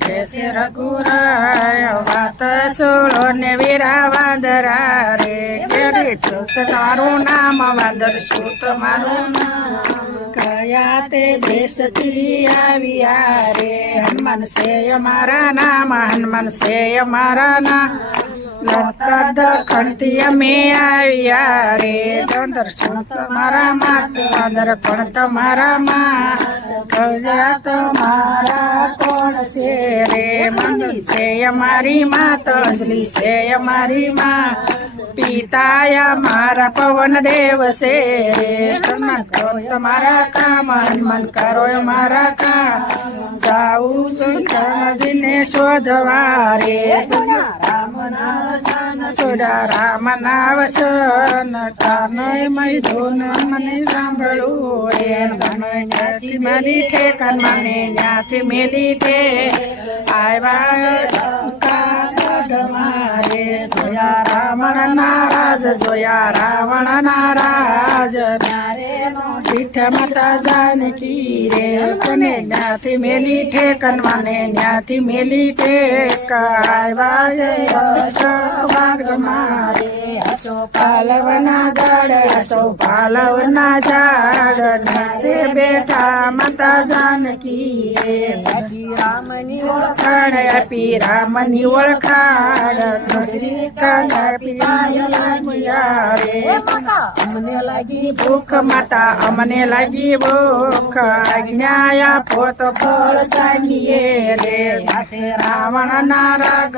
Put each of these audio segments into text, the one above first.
કેસે રઘુરાય વાત સોળો ને વીરા વાંદરા રે કેરી છું તારું નામ, વાંદર શું મારું નામ. કયા તે દેશથી આવ્યા રે હનુમાન છે મારા નામ, હનુમાન છે મારા નામ. લતદ ખંતી આવ્યા રે દર્શન તમારા માત આદર પણ તમારા માં છે રે મંગલ છે અમારી માં તજલી છે અમારી માં. પિતાયા મારા પવન દેવ છે રે કરો તમારા કામ, હનુમાન કરો મારા કામ. જાઉં છું તજીને શોધવા રે. રામ નામ છોડા રામ નામ સન તનય મય ધૂન મને સાંભળું રે તનય જ્ઞાતિ મળી ઠેકન મને જ્ઞાતિ મેલી ઠે આવ્યા મારે જોયા રાવણ નારાજ જોયા રાવણ નારાજ પીઠ માતા જાનકી રે મેલી ઠેકન મને જ્ઞાતિ મેલી ઠેક આવ્યા the mind. હસો પાલવના ઝાડ હસો, પાલવના ઝાડ નાચે બેઠા માતા જાનકી રામની ઓળખાણ આપી, રામની ઓળખાણ નોકરી અમને લાગી ભૂખ માતા, અમને લાગી ભૂખ. આજ્ઞા પોત ફળ સાગીએ રે. રાવણ ના રાગ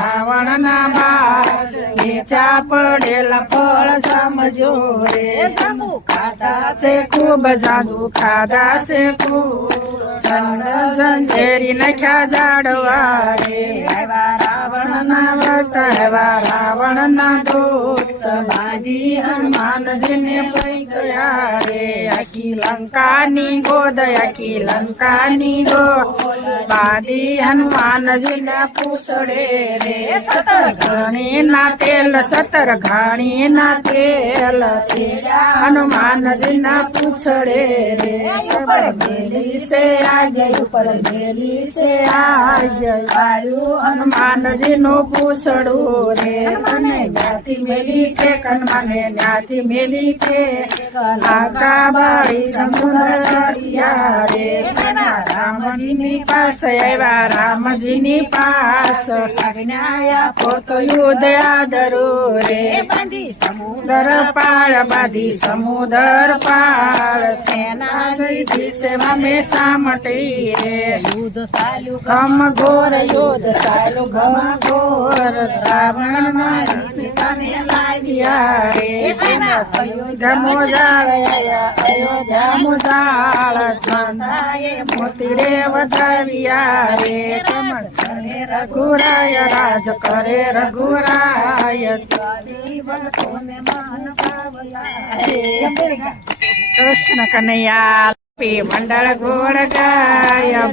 રાવણ ના બાર પડેલા ફળ સમજો રે. ખાધા છે ખૂબ જાદુ ખાધા છે ખૂબ. જંજેરી નખ્યા જાડવા રે. રાવણ ના વ્રત આવ્યા રાવણ ના દૂત. બાંધી હનુમાનજીને પૈ ગયા રે. આખી લંકાની ગોદ આખી લંકાની ગોદ. બાદી હનુમાનજી ના પૂછડે રે સતર ઘણી ના તેલ સતર ઘણી ના તેલ. હનુમાનજી ના પૂછડે રે, ઉપર મેલી સે આગે, ઉપર મેલી સે આગે. આવ્યું હનુમાનજી નું પૂછડું રે, તને જ્ઞાતિ મેલી કે કન? મને જ્ઞાતિ મેલી કે આકા બાઈ સમુદ્ર રે. રામજી ની પાસ આવ્યા રામજીની પાસ. આજ્ઞાયા પોતો યુદ્ધ દરો રે. બાંધી સમુદર પાળ બાંધી સમુદર પાળ. સેના ગઈ દિશા મે સામટી રે. યુદ્ધ સાલુ ગમ. ઘોર યુદ્ધ સાલુ ગમ ઘોર. રાવણમાં સીતાને અયોધ્યા મોજાળ અયોધ્યા મોજાળ ચંદાએ મોતી રે વધાવ્યા રે કમળ રઘુરાય રાજ કરે રઘુરાય કૃષ્ણ કનૈયા મંડળ ગોળ ગાય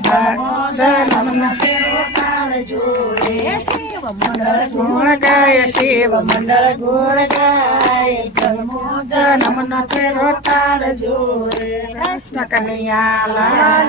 ગુણ ગાય શિવ મંડળ ગોળ ગાય જન્મો જન્મ નો ફેરો તાળ જોરે કૃષ્ણ કનૈયા લાલ.